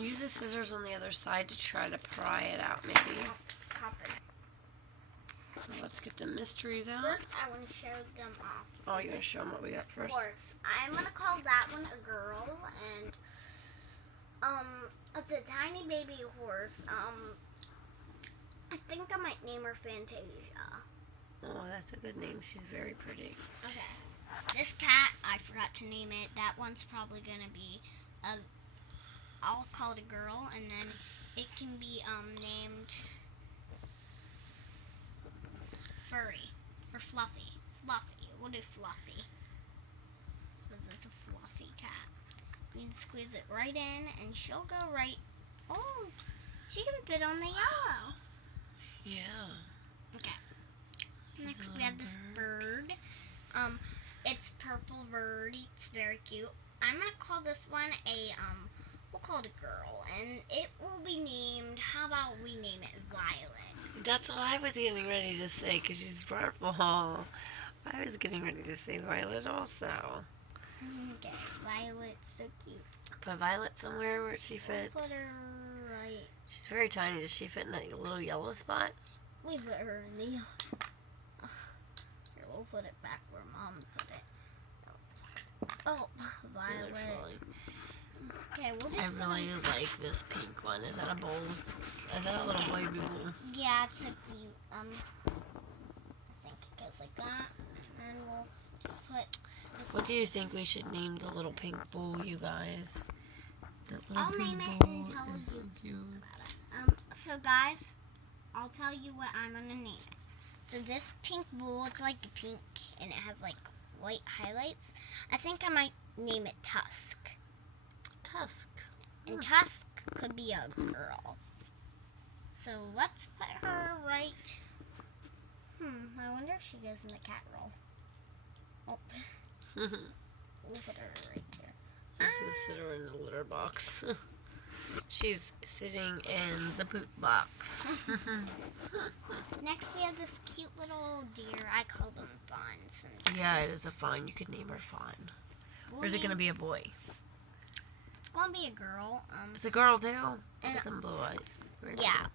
Use the scissors on the other side to try to pry it out, maybe. Let's get the mysteries out. First, I want to show them off. Oh, you're going to show them what we got first? Horse. I'm going to call that one a girl, and, it's a tiny baby horse. I think I might name her Fantasia. Oh, that's a good name. She's very pretty. Okay. This cat, I forgot to name it. That one's probably going to be I'll call it a girl, and then it can be, named Furry, or Fluffy. Fluffy. We'll do Fluffy, because it's a fluffy cat. You can squeeze it right in, and she'll go right. Oh, she can fit on the yellow. Yeah. Okay. Next we have this bird. It's purple bird. It's very cute. I'm gonna call this one we'll call it a girl, and it will be named. How about we name it Violet? That's what I was getting ready to say, because she's purple. I was getting ready to say Violet also. Okay, Violet's so cute. Put Violet somewhere where she fits. We'll put her right. She's very tiny. Does she fit in that little yellow spot? We put her in the. Here, we'll put it back where Mom put it. Oh, Violet. Okay, we'll just. I really like this pink one. Is that a bowl? Is that a little baby bowl? Yeah, it's a cute. I think it goes like that, and then we'll just put. What do you think we should name the little pink bowl, you guys? I'll name it and tell you so cute. about it. So guys, I'll tell you what I'm gonna name it. So this pink bowl, it's like a pink, and it has like white highlights. I think I might name it Tusk. Tusk. And Tusk could be a girl. So let's put her right. I wonder if she goes in the cat roll. Oh. We'll put her right there. Let's just sit her in the litter box. She's sitting in the poop box. Next we have this cute little deer. I call them fawns. Yeah, it is a fawn. You could name her Fawn. Or is it going to be a boy? It's going to be a girl. It's a girl too? And Look at them blue eyes. Yeah.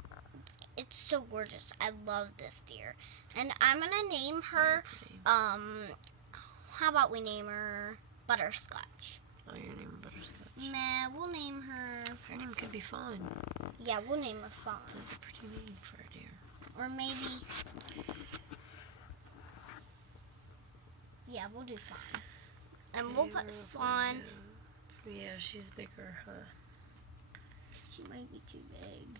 It's so gorgeous. I love this deer. And I'm going to name her, how about we name her Butterscotch? Oh, you're naming Butterscotch. Nah, we'll name her. Her name could be Fawn. Yeah, we'll name her Fawn. That's a pretty name for a deer. Or maybe. Yeah, we'll do Fawn. And we'll put Fawn. Yeah, she's bigger, huh? She might be too big.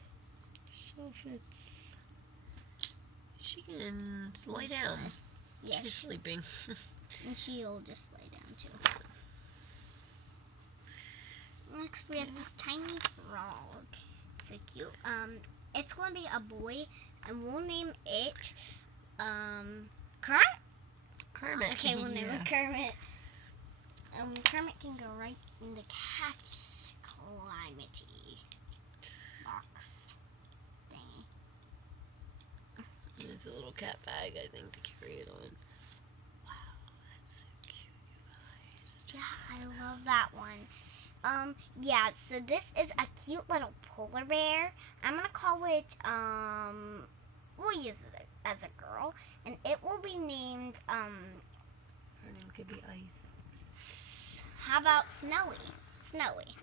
She can lay down. Yeah, she's sleeping. And she'll just lay down too. Next we have this tiny frog. So cute. It's going to be a boy, and we'll name it Kermit. Kermit. Okay, we'll name it Kermit. Kermit can go right in the cat's climate-y box thingy. It's a little cat bag, I think, to carry it on. Wow, that's so cute, you guys. Yeah, I love that one. Yeah, so this is a cute little polar bear. I'm gonna call it, we'll use it as a girl, and it will be named, her name could be Ice. How about Snowy? Snowy.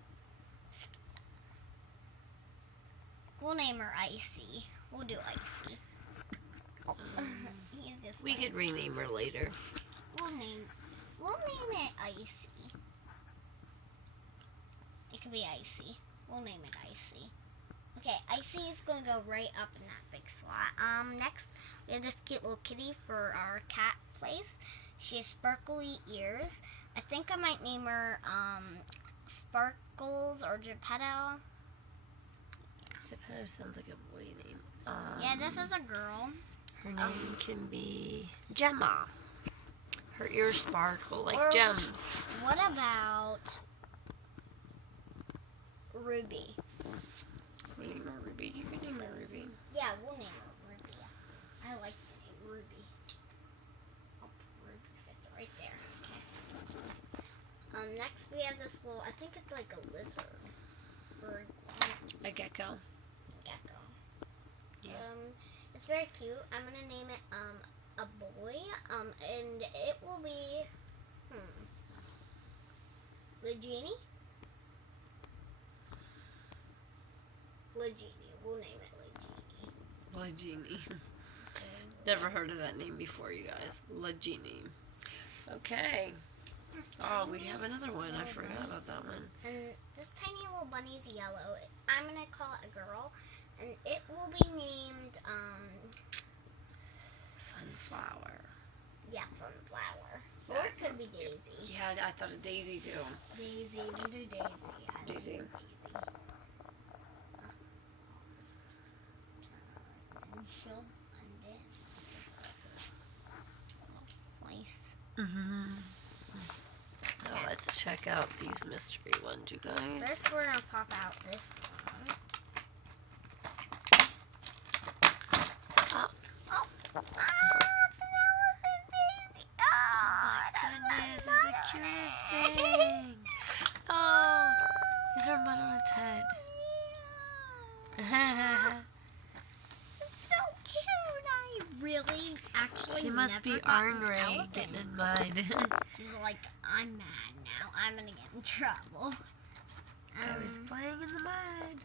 We'll name her Icy. We'll do Icy. Oh, he's just we could rename her later. We'll name it Icy. It could be Icy. We'll name it Icy. Okay, Icy is going to go right up in that big slot. Next, we have this cute little kitty for our cat place. She has sparkly ears. I think I might name her, Sparkles or Geppetto. Geppetto sounds like a boy name. Yeah, this is a girl. Her name can be Gemma. Her ears sparkle like Or gems. What about Ruby? We'll name her Ruby. You can name her Ruby. Yeah, we'll name her Ruby. I like the name Ruby. Oh, Ruby fits right there. Okay. Next we have this little, I think it's like a lizard. Or A gecko. Gecko. Yeah. It's very cute. I'm gonna name it a boy. And it will be Legini. Legini. We'll name it Legini. Legini. Never heard of that name before, you guys. Legini. Okay. Oh, we have another one. I forgot about that one. And this tiny little bunny is yellow. I'm gonna call it a girl, and it will be named Sunflower. Yeah, Sunflower. Or it could be Daisy. Yeah, I thought of Daisy too. Daisy, we'll do Daisy. Daisy. And she'll find it. Nice. Now let's check out these mystery ones, you guys. First, we're gonna pop out this one. Oh. Oh, it's an elephant baby. Goodness, it's the cutest thing. Oh, is there mud on its head? Yeah. It's so cute. I really actually She must never be got an ornery, elephant. getting in mud. She's like, I'm mad now. I'm gonna get in trouble. I was playing in the mud.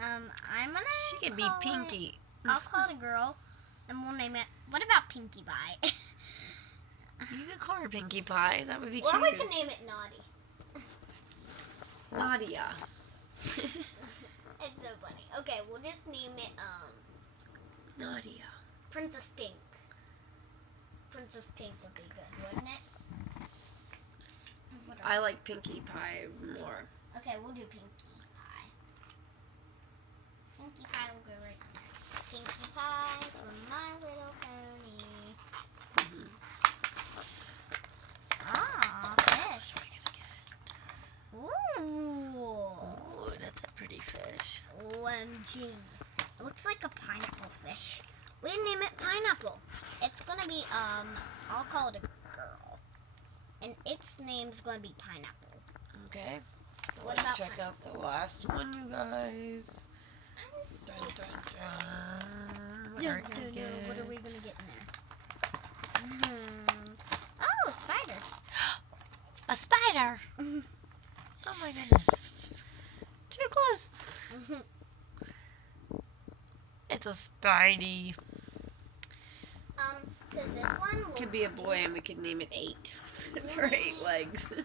I'm gonna. She could be call Pinky. I'll call it a girl, and we'll name it. What about Pinkie Pie? You could call her Pinkie Pie. That would be Or cute. we can name it Naughty. Nadia. It's so funny. Okay, we'll just name it Nadia. Princess Pink. Princess Pink would be good, wouldn't it? I like Pinkie Pie more. Okay, we'll do Pinkie Pie. Pinkie Pie will go right there. Pinkie Pie for My Little Pony. Ah, fish. Ooh. Ooh, that's a pretty fish. OMG. It looks like a pineapple fish. We name it Pineapple. It's gonna be, I'll call it a girl. And its name's gonna be Pineapple. Okay. So What let's about check out the last one, you guys. Dun, dun, dun. What are we gonna get? What are we gonna get in there? Oh, a spider. A spider! Oh my goodness. Too close. It's a spidey. So this one will Could be a boy and we could name it 8 for 8 legs. It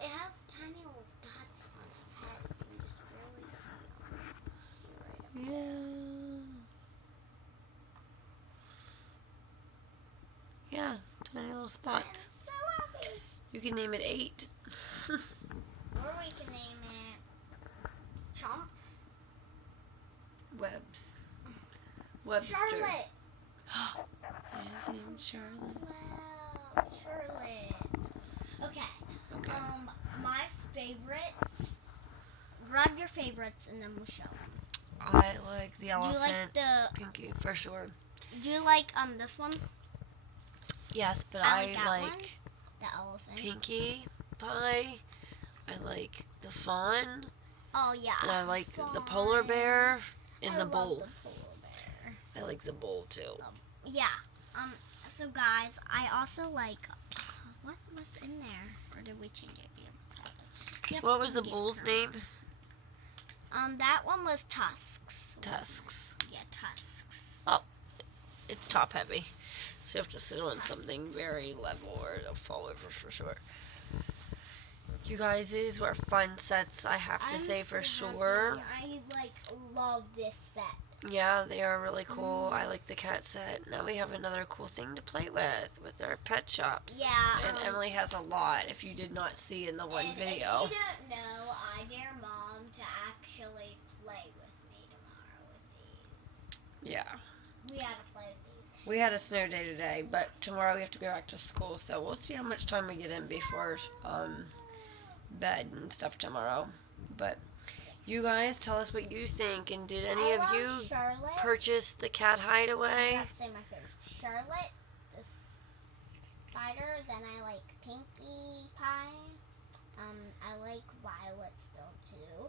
has tiny little dots on its head. You can just really see them. Yeah. Yeah, tiny little spots. I'm so happy. You can name it 8. Or we can name it Chomps. Webs. Webster. Charlotte. Yeah, named Charlotte. Wow, Charlotte. Okay. Okay. My favorites. Grab your favorites and then we'll show them. I like the Do elephant. you like the? Pinky, for sure. Do you like this one? Yes, but I I like that like one. The elephant. Pinkie Pie. I like the fawn. Oh yeah. And I like the polar bear and I the love bull. the polar bear. I like the bull too. Yeah. So guys, I also like. What was in there? Or did we change it? Yep, What was the yeah. bull's name? That one was Tusks. Tusks. Yeah, Tusks. It's top heavy, so you have to sit on something very level or it'll fall over for sure. You guys, these were fun sets, I have to say, for sure. Happy. I love this set. Yeah, they are really cool. I like the cat set. Now we have another cool thing to play with our pet shops. Yeah. And Emily has a lot, if you did not see in the one and video. If you don't know, I dare Mom to actually play with me tomorrow with these. Yeah. We had to play with these. We had a snow day today, but tomorrow we have to go back to school, so we'll see how much time we get in before bed and stuff tomorrow. But you guys, tell us what you think, and did any of you Charlotte. purchase the cat hideaway? Let's say my favorite. Charlotte, the spider, then I like Pinkie Pie. I like Violet still too.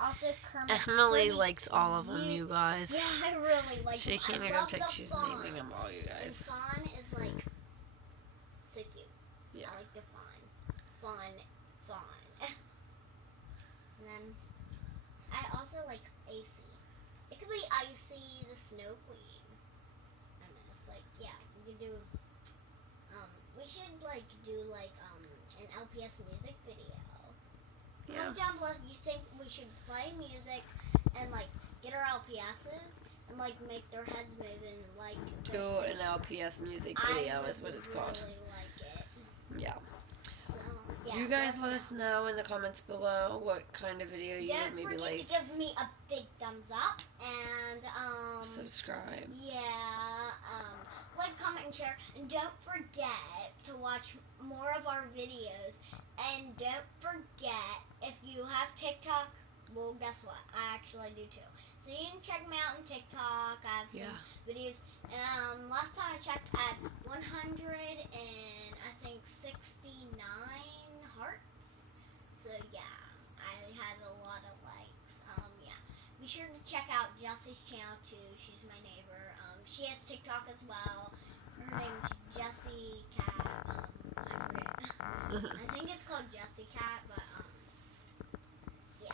Also, Kermit's Emily pretty likes all of them, cute. you guys. Yeah, I really like She them. can't I even love pick. the She's fawn. naming them all, you guys. The fawn is like so cute. Yeah. I like the fawn. Fawn. And then I also like Icy. It could be Icy the Snow Queen. And it's like, yeah, we could do. We should like do like an LPS music video. Yeah. Comment down below if you think we should play music and like get our LPSs and like make their heads move and like Do an LPS music video is what it's called. I really like it. Yeah. So, yeah. You guys let us know in the comments below what kind of video you would Don't maybe forget like. to give me a big thumbs up and Subscribe. like, comment, and share. And don't forget to watch more of our videos. And don't forget, if you have TikTok, well, guess what? I actually do too. So you can check me out on TikTok. I have some videos. And last time I checked, I had 100 and I think 69 hearts. So yeah, I had a lot of likes. Yeah. Be sure to check out Jessie's channel too. She's my neighbor. She has TikTok as well. Her name's Jessie Cat. I forget. I think it's called Jessie Cat, but yeah.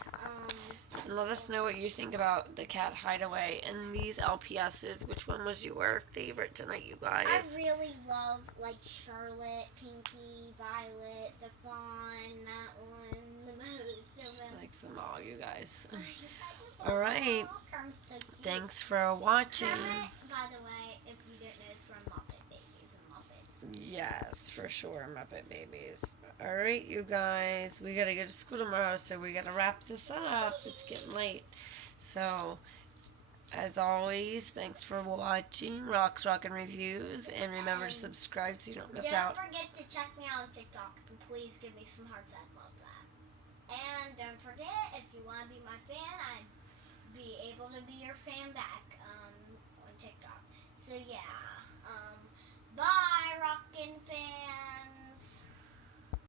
And let us know what you think about the Cat Hideaway and these LPSs. Which one was your favorite tonight, you guys? I really love like Charlotte, Pinky, Violet, the Fawn, that one the most. She likes them all, you guys. All Alright. So Thanks for watching. Kermit, by the way, if you don't know, it's from Muppet Babies and Muppets. Yes, for sure, Muppet Babies. Alright, you guys. We gotta go to school tomorrow, so we gotta wrap this up. It's getting late. So, as always, thanks for watching Rocks, Rockin' Reviews. And remember to subscribe so you don't miss out. Don't forget to check me out on TikTok. And please give me some hearts. I'd love that. And don't forget, if you want to be my fan, I'd be able to be your fan back on TikTok. So yeah.